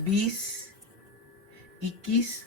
20, 21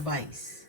22,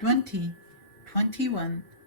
20, 21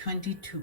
22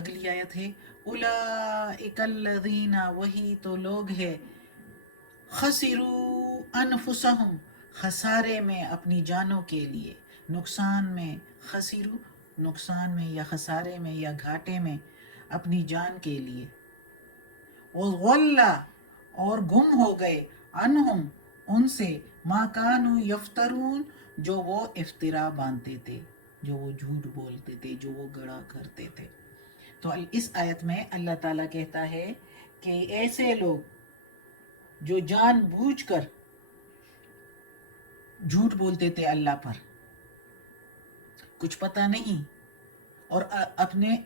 اگلی آیت ہے اولئک الذین، وہی تو لوگ ہے، خسروا انفسہم، خسارے میں اپنی جانوں کے لیے، نقصان میں، خسروا نقصان میں یا خسارے میں یا گھاٹے میں اپنی جان کے لیے، وضل اور گم ہو گئے، عنہم ان سے، ما کانوا یفترون جو وہ افترا باندھتے تھے، جو وہ جھوٹ بولتے تھے، جو وہ گڑا کرتے تھے۔ تو اس آیت میں اللہ تعالیٰ کہتا ہے کہ ایسے لوگ جو جان بوجھ کر جھوٹ بولتے تھے اللہ پر، کچھ پتہ نہیں، اور اپنے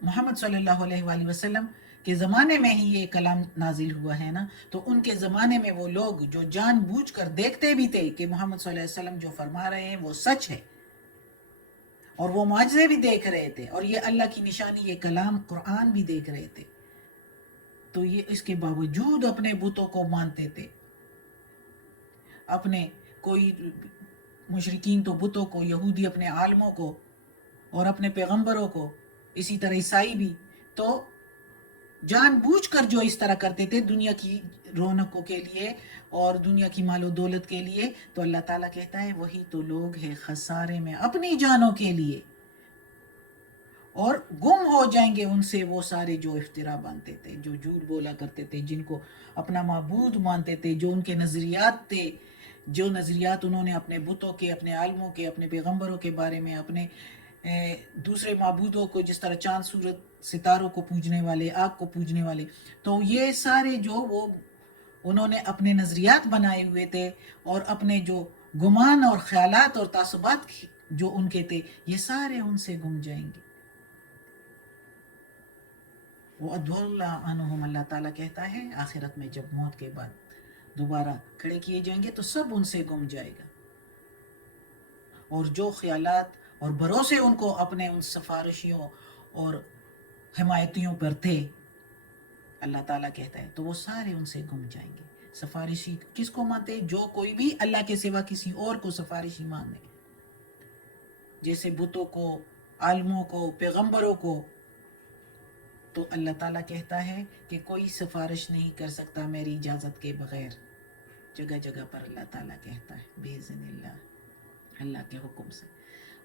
محمد صلی اللہ علیہ وآلہ وسلم کے زمانے میں ہی یہ کلام نازل ہوا ہے نا، تو ان کے زمانے میں وہ لوگ جو جان بوجھ کر دیکھتے بھی تھے کہ محمد صلی اللہ علیہ وسلم جو فرما رہے ہیں وہ سچ ہے، اور وہ معجزے بھی دیکھ رہے تھے، اور یہ اللہ کی نشانی، یہ کلام قرآن بھی دیکھ رہے تھے، تو یہ اس کے باوجود اپنے بتوں کو مانتے تھے، اپنے کوئی مشرکین تو بتوں کو، یہودی اپنے عالموں کو اور اپنے پیغمبروں کو، اسی طرح عیسائی بھی، تو جان بوجھ کر جو اس طرح کرتے تھے دنیا کی رونقوں کے لیے اور دنیا کی مال و دولت کے لیے، تو اللہ تعالیٰ کہتا ہے وہی تو لوگ ہیں خسارے میں اپنی جانوں کے لیے، اور گم ہو جائیں گے ان سے وہ سارے جو افترا باندھتے تھے، جو جھوٹ بولا کرتے تھے، جن کو اپنا معبود مانتے تھے، جو ان کے نظریات تھے، جو نظریات انہوں نے اپنے بتوں کے، اپنے عالموں کے، اپنے پیغمبروں کے بارے میں، اپنے دوسرے معبودوں کو، جس طرح چاند سورج ستاروں کو پوجنے والے، آگ کو پوجنے والے، تو یہ سارے جو وہ انہوں نے اپنے نظریات بنائے ہوئے تھے، اور اپنے جو گمان اور خیالات اور تعصبات جو ان کے تھے، یہ سارے ان سے گم جائیں گے۔ وَأَضَلَّ عَنْهُمْ، اللہ تعالیٰ کہتا ہے آخرت میں جب موت کے بعد دوبارہ کھڑے کیے جائیں گے تو سب ان سے گم جائے گا، اور جو خیالات اور بھروسے ان کو اپنے ان سفارشیوں اور حمایتیوں پر تھے، اللہ تعالیٰ کہتا ہے تو وہ سارے ان سے گم جائیں گے۔ سفارشی کس کو مانتے؟ جو کوئی بھی اللہ کے سوا کسی اور کو سفارشی مانے، جیسے بتوں کو، عالموں کو، پیغمبروں کو، تو اللہ تعالیٰ کہتا ہے کہ کوئی سفارش نہیں کر سکتا میری اجازت کے بغیر۔ جگہ جگہ پر اللہ تعالیٰ کہتا ہے بِإِذْنِ اللہ، اللہ کے حکم سے،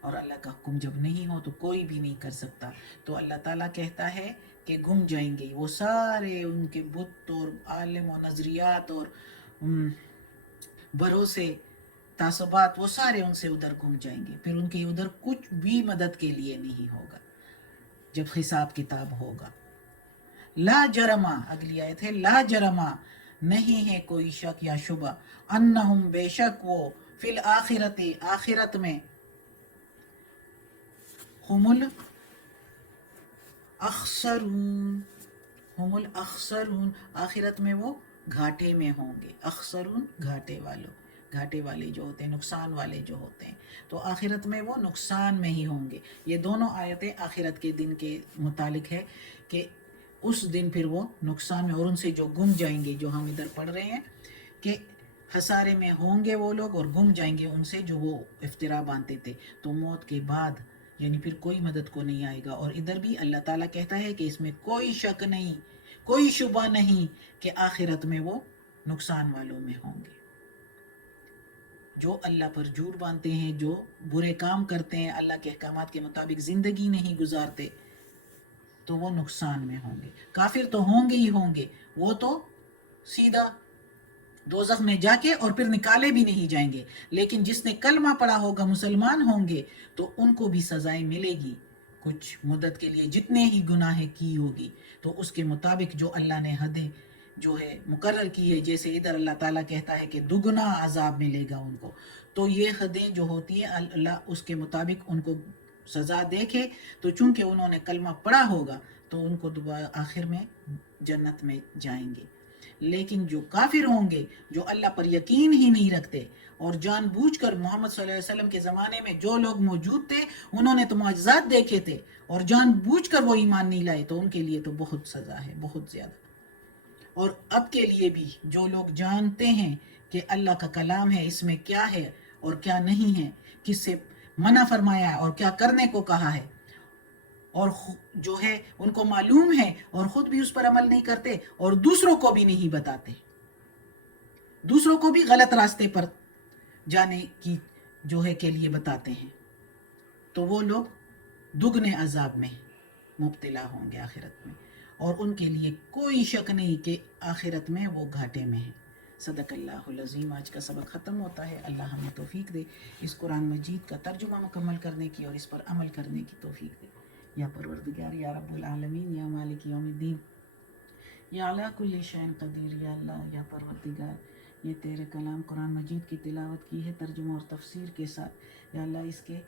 اور اللہ کا حکم جب نہیں ہو تو کوئی بھی نہیں کر سکتا۔ تو اللہ تعالیٰ کہتا ہے کہ گم جائیں گے وہ سارے، ان کے بت اور عالم اور نظریات اور بھروسے، تعصبات، وہ سارے ان سے ادھر گم جائیں گے، پھر ان کے ادھر کچھ بھی مدد کے لیے نہیں ہوگا جب حساب کتاب ہوگا۔ لا جرما، اگلی آیت ہے لا جرما، نہیں ہے کوئی شک یا شبہ، انہم بے شک وہ، فی الآخرت آخرت میں، ہم الاخسرون، ہم الاخسرون آخرت میں وہ گھاٹے میں ہوں گے، اخسرون گھاٹے والوں، گھاٹے والے جو ہوتے ہیں، نقصان والے جو ہوتے ہیں، تو آخرت میں وہ نقصان میں ہی ہوں گے۔ یہ دونوں آیتیں آخرت کے دن کے متعلق ہے کہ اس دن پھر وہ نقصان میں، اور ان سے جو گم جائیں گے، جو ہم ادھر پڑھ رہے ہیں کہ خسارے میں ہوں گے وہ لوگ، اور گم جائیں گے ان سے جو وہ افترا باندھتے تھے، تو موت کے بعد یعنی پھر کوئی مدد کو نہیں آئے گا۔ اور ادھر بھی اللہ تعالیٰ کہتا ہے کہ اس میں کوئی شک نہیں، کوئی شبہ نہیں کہ آخرت میں وہ نقصان والوں میں ہوں گے۔ جو اللہ پر جھوٹ باندھتے ہیں، جو برے کام کرتے ہیں، اللہ کے احکامات کے مطابق زندگی نہیں گزارتے، تو وہ نقصان میں ہوں گے۔ کافر تو ہوں گے ہی ہوں گے، وہ تو سیدھا دوزخ میں جا کے اور پھر نکالے بھی نہیں جائیں گے، لیکن جس نے کلمہ پڑھا ہوگا، مسلمان ہوں گے، تو ان کو بھی سزائیں ملے گی کچھ مدت کے لیے، جتنے ہی گناہ کی ہوگی تو اس کے مطابق جو اللہ نے حدیں جو ہے مقرر کی ہے، جیسے ادھر اللہ تعالیٰ کہتا ہے کہ دگنا عذاب ملے گا ان کو، تو یہ حدیں جو ہوتی ہیں اللہ اس کے مطابق ان کو سزا دیکھے، تو چونکہ انہوں نے کلمہ پڑھا ہوگا تو ان کو دوبارہ آخر میں جنت میں جائیں گے۔ لیکن جو کافر ہوں گے، جو اللہ پر یقین ہی نہیں رکھتے، اور جان بوجھ کر محمد صلی اللہ علیہ وسلم کے زمانے میں جو لوگ موجود تھے انہوں نے تو معجزات دیکھے تھے، اور جان بوجھ کر وہ ایمان نہیں لائے، تو ان کے لیے تو بہت سزا ہے، بہت زیادہ۔ اور اب کے لیے بھی جو لوگ جانتے ہیں کہ اللہ کا کلام ہے، اس میں کیا ہے اور کیا نہیں ہے، کس سے منع فرمایا ہے اور کیا کرنے کو کہا ہے، اور جو ہے ان کو معلوم ہے اور خود بھی اس پر عمل نہیں کرتے اور دوسروں کو بھی نہیں بتاتے، دوسروں کو بھی غلط راستے پر جانے کی جو ہے کے لیے بتاتے ہیں، تو وہ لوگ دگنے عذاب میں مبتلا ہوں گے آخرت میں، اور ان کے لیے کوئی شک نہیں کہ آخرت میں وہ گھاٹے میں ہیں۔ صدق اللہ العظیم۔ آج کا سبق ختم ہوتا ہے۔ اللہ ہمیں توفیق دے اس قرآن مجید کا ترجمہ مکمل کرنے کی اور اس پر عمل کرنے کی توفیق دے۔ یا پروردگار، یا رب العالمین، یا مالک یوم الدین، یا علی کل شیء قدیر، یا اللہ، یا پروردگار، یہ تیرے کلام قرآن مجید کی تلاوت کی ہے ترجمہ اور تفسیر کے ساتھ، یا اللہ اس کے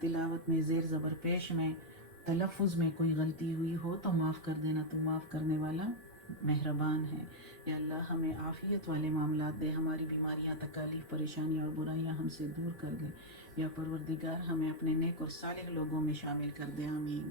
تلاوت میں زیر زبر پیش میں تلفظ میں کوئی غلطی ہوئی ہو تو معاف کر دینا، تو معاف کرنے والا مہربان ہے۔ یا اللہ ہمیں عافیت والے معاملات دے، ہماری بیماریاں، تکالیف، پریشانیاں اور برائیاں ہم سے دور کر دے۔ یا پروردگار ہمیں اپنے نیک اور صالح لوگوں میں شامل کر دے، آمین۔